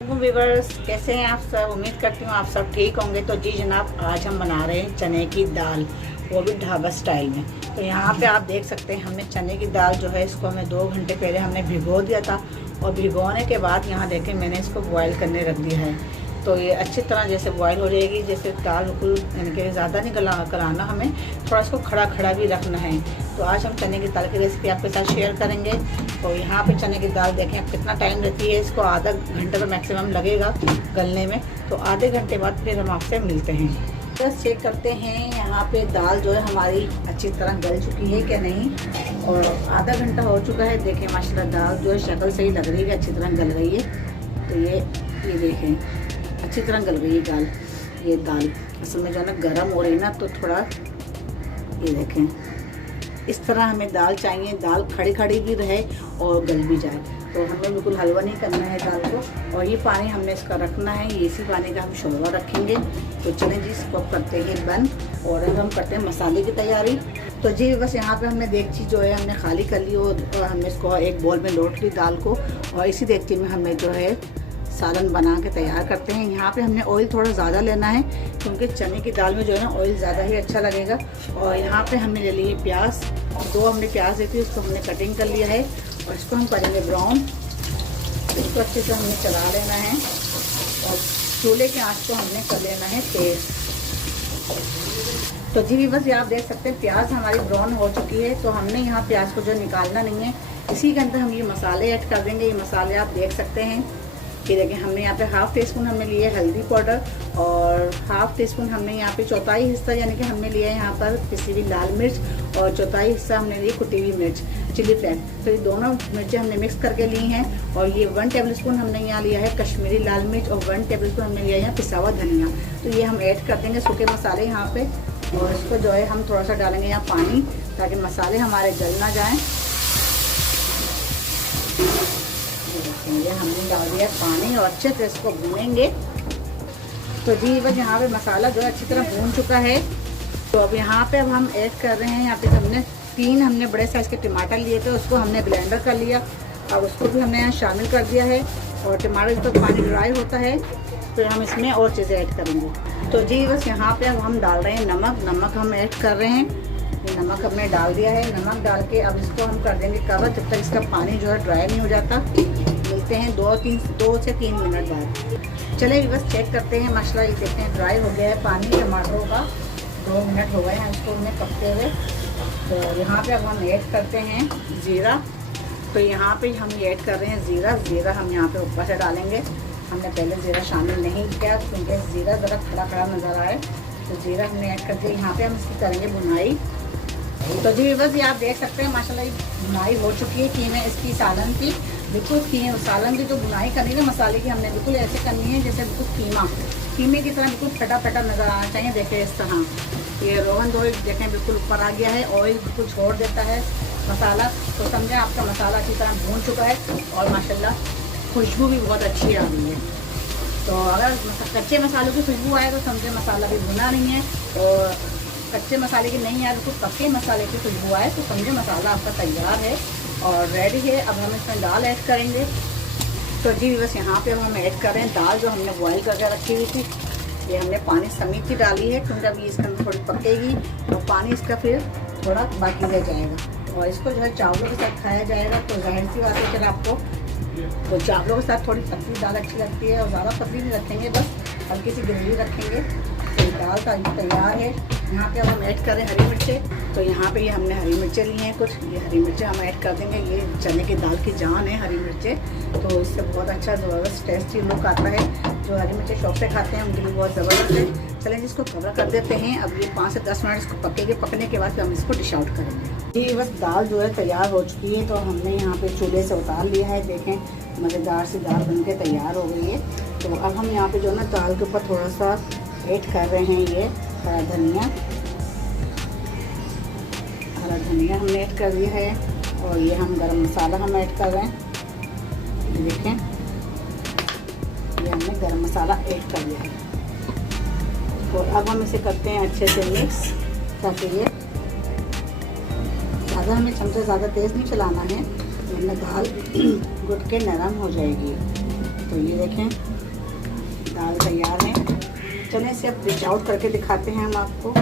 Viewers, कैसे हैं आप सब। उम्मीद करती हूँ आप सब ठीक होंगे। तो जी जनाब, आज हम बना रहे हैं चने की दाल, वो भी ढाबा स्टाइल में। तो यहाँ पे आप देख सकते हैं हमने चने की दाल जो है इसको हमें 2 घंटे पहले हमने भिगो दिया था, और भिगोने के बाद यहाँ देखें मैंने इसको बॉयल करने रख दिया है। तो ये अच्छी तरह जैसे बॉयल हो जाएगी, जैसे दाल बिल्कुल यानी कि ज़्यादा नहीं कराना, हमें थोड़ा इसको खड़ा खड़ा भी रखना है। तो आज हम चने की दाल की रेसिपी आपके साथ शेयर करेंगे। तो यहाँ पे चने की दाल देखें अब कितना टाइम रहती है, इसको आधा घंटे तो मैक्सिमम लगेगा गलने में। तो आधे घंटे बाद फिर हम आपसे मिलते हैं। बस चेक करते हैं यहाँ पे दाल जो है हमारी अच्छी तरह गल चुकी है क्या नहीं, और आधा घंटा हो चुका है। देखें माशाल्लाह दाल जो है शक्ल से ही लग रही है अच्छी तरह गल रही है। तो ये देखें अच्छी तरह गल गई है दाल। ये दाल असल में जो है ना गर्म हो रही है ना, तो थोड़ा ये देखें इस तरह हमें दाल चाहिए, दाल खड़ी खड़ी भी रहे और गल भी जाए। तो हमें बिल्कुल हलवा नहीं करना है दाल को। और ये पानी हमने इसका रखना है, ये इसी पानी का हम शोरबा रखेंगे। तो चलें जी, इसको करते हैं बंद और अब हम करते हैं मसाले की तैयारी। तो जी बस यहाँ पे हमने देगची जो है हमने खाली कर ली, और हमने इसको एक बॉल में लौट ली दाल को, और इसी देगची में हमें जो है सालन बना के तैयार करते हैं। यहाँ पे हमने ऑयल थोड़ा ज़्यादा लेना है, क्योंकि चने की दाल में जो है ना ऑयल ज़्यादा ही अच्छा लगेगा। और यहाँ पे हमने ले ली है प्याज, 2 हमने प्याज ली थी, उसको हमने कटिंग कर लिया है, और इसको हम करेंगे ब्राउन। इसको अच्छे से हमने चला लेना है, और चूल्हे के आँच को हमने कर लेना है तेज़। तो जी भी बस ये आप देख सकते हैं प्याज हमारी ब्राउन हो चुकी है। तो हमने यहाँ प्याज को जो निकालना नहीं है, इसी के अंदर हम ये मसाले ऐड कर देंगे। ये मसाले आप देख सकते हैं कि देखिए हमने यहाँ पे 1/2 टीस्पून हमने लिए हल्दी पाउडर, और 1/2 टीस्पून हमने यहाँ पे 1/4 हिस्सा यानी कि हमने लिया है यहाँ पर पिसी हुई लाल मिर्च, और 1/4 हिस्सा हमने लिए कुटी हुई मिर्च चिली फ्लेक्स। तो ये दोनों मिर्चें हमने मिक्स करके ली हैं। और ये 1 टेबलस्पून हमने यहाँ लिया है कश्मीरी लाल मिर्च, और 1 टेबलस्पून हमने लिया है यहाँ पिसा हुआ धनिया। तो ये हम ऐड कर देंगे सूखे मसाले यहाँ पे, और इसको जो है हम थोड़ा सा डालेंगे यहाँ पानी, ताकि मसाले हमारे जल ना जाएँ। ये हमने डाल दिया पानी, और अच्छे से इसको भूनेंगे। तो जी बस यहाँ पे मसाला जो है अच्छी तरह भून चुका है। तो अब यहाँ पे अब हम ऐड कर रहे हैं, यहाँ पे हमने 3 हमने बड़े साइज़ के टमाटर लिए थे, उसको हमने ब्लेंडर कर लिया। अब उसको भी हमने यहाँ शामिल कर दिया है, और टमाटर जब तक पानी ड्राई होता है फिर हम इसमें और चीज़ें ऐड करेंगे। तो जी बस यहाँ पे अब हम डाल रहे हैं नमक हम ऐड कर रहे हैं। ये नमक हमने डाल दिया है। नमक डाल के अब इसको हम कर देंगे कवर, जब तक इसका पानी जो है ड्राई नहीं हो जाता। मिलते हैं 2 से 3 मिनट बाद। चलिए बस चेक करते हैं। माशाल्लाह ये देखते हैं ड्राई हो गया है पानी टमाटरों का। 2 मिनट हो गए हैं इसको हमने पकते हुए। तो यहाँ पे अब हम ऐड करते हैं ज़ीरा। तो यहाँ पे हम ये ऐड कर रहे हैं ज़ीरा हम यहाँ पे ऊपर से डालेंगे। हमने पहले ज़ीरा शामिल नहीं किया, क्योंकि ज़ीरा ज़रा खड़ा खड़ा नज़र आए। तो ज़ीरा हमने ऐड कर दिया। यहाँ पे हम इसकी करेंगे भुनाई। तो जी बस ये आप देख सकते हैं माशाल्लाह ये भुनाई हो चुकी है। कीमे इसकी सालन की बिल्कुल सालन की जो भुनाई करनी है मसाले की, हमने बिल्कुल ऐसे करनी है जैसे बिल्कुल कीमे की तरह बिल्कुल फटा फटा नज़र आना चाहिए। देखें इस तरह ये रोगन ऑयल देखें बिल्कुल ऊपर आ गया है, ऑयल बिल्कुल छोड़ देता है मसाला। तो समझें आपका मसाला अच्छी तरह भून चुका है, और माशाल्लाह खुशबू भी बहुत अच्छी आ रही है। तो अगर कच्चे मसालों की खुशबू आए तो समझे मसाला भी भुना नहीं है, और कच्चे मसाले की नहीं आए तो पक्के मसाले की खुशबू आए तो समझे मसाला आपका तैयार है और रेडी है। अब हम इसमें दाल ऐड करेंगे। तो जी बस यहाँ पे हम ऐड कर रहे हैं दाल जो हमने बॉईल करके रखी हुई थी। ये हमने पानी समेत ही डाली है, क्योंकि अभी इसके अंदर थोड़ी पकेगी और पानी इसका फिर थोड़ा बाकी रह जाएगा, और इसको जो है चावलों के साथ खाया जाएगा। तो जाहिर सी बात है फिर आपको तो चावलों के साथ थोड़ी पतली दाल अच्छी लगती है, और ज़्यादा पतली नहीं रखेंगे, बस हल्की सी ग्रेवी रखेंगे। तो दाल का तैयार है। यहाँ पे अब हम ऐड करें हरी मिर्चें। तो यहाँ पे ये हमने हरी मिर्चें ली हैं कुछ, ये हरी मिर्चें हम ऐड कर देंगे। ये चने की दाल की जान है हरी मिर्चें, तो इससे बहुत अच्छा ज़बरदस्त टेस्टी लुक आता है। जो हरी मिर्चें शौक से खाते हैं उनके लिए बहुत ज़बरदस्त है। चलें जिसको कवर कर देते हैं। अब ये 5 से 10 मिनट इसको पकेंगे, पकने के बाद फिर हम इसको डिश आउट करेंगे। ये बस दाल जो है तैयार हो चुकी है। तो हमने यहाँ पे चूल्हे से उतार लिया है। देखें मज़ेदार सी दाल बन के तैयार हो गई है। तो अब हम यहाँ पे जो ना दाल के ऊपर थोड़ा सा ऐड कर रहे हैं ये हरा धनिया हमने ऐड कर दिया है, और ये हम गरम मसाला हम ऐड कर रहे हैं। देखें ये हमने गरम मसाला ऐड कर दिया है। तो अब हम इसे करते हैं अच्छे से मिक्स, ताकि ये ज़्यादा हमें चमचा ज़्यादा तेज़ नहीं चलाना है, वरना दाल घुट के नरम हो जाएगी। तो ये देखें दाल तैयार है। चलें इसे अब डिश आउट करके दिखाते हैं हम आपको।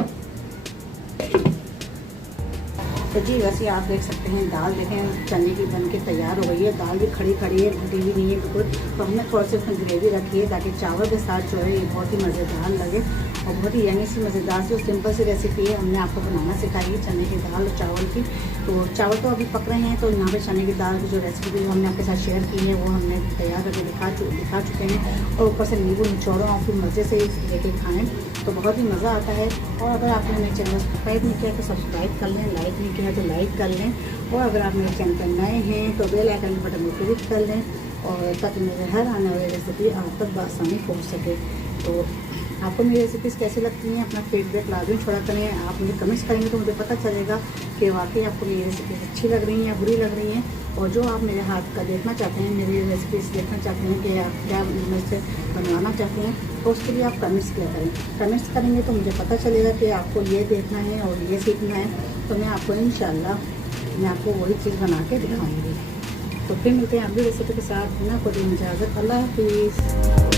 तो जी वैसे आप देख सकते हैं दाल देखें चने की बन के तैयार हो गई है। दाल भी खड़ी खड़ी है, घटी भी नहीं है बिल्कुल। तो हमने थोड़ा सा उसमें ग्रेवी रखी है ताकि चावल के साथ जो है ये बहुत ही मज़ेदार लगे और बहुत ही यंगी सी मज़ेदार सी और सिंपल सी रेसिपी है। हमने आपको बनाना सिखाई है चने की दाल और चावल की। तो चावल तो अभी पक रहे हैं, तो यहाँ पे चने की दाल की जो रेसिपी हमने आपके साथ शेयर की है वो हमने तैयार करके दिखा चुके हैं। और ऊपर से नींबू निचोड़ो और फिर मज़े से लेके खाएँ तो बहुत ही मज़ा आता है। और अगर आपने मेरे चैनल सब्सक्राइब नहीं किया तो सब्सक्राइब कर लें, लाइक नहीं किया तो लाइक कर लें। और अगर आप मेरे चैनल पर नए हैं तो बेल आइकन के बटन को क्लिक कर लें और ताकि मेरे हर आने वाली रेसिपी आप तक बआसानी पहुँच सके। तो आपको मेरी रेसिपीज़ कैसी लगती हैं अपना फीडबैक लाजमी छोड़ा करें। आप मुझे कमेंट्स करेंगे तो मुझे पता चलेगा कि वाकई आपको मेरी रेसिपीज़ अच्छी लग रही हैं या बुरी लग रही हैं। और जो आप मेरे हाथ का देखना चाहते हैं, मेरी रेसिपीज़ देखना चाहते हैं कि आप क्या मेरे से बनवाना चाहते हैं, तो उसके लिए आप कमेंट्स किया करें। कमेंट्स करेंगे तो मुझे पता चलेगा कि आपको ये देखना है और ये सीखना है। तो मैं आपको इंशाल्लाह मैं आपको वही चीज़ बना के दिखाऊँगी। तो फिर मिलते हैं अगली रेसिपी के साथ। ना कोई इजाज़त, अल्लाह हाफिज़।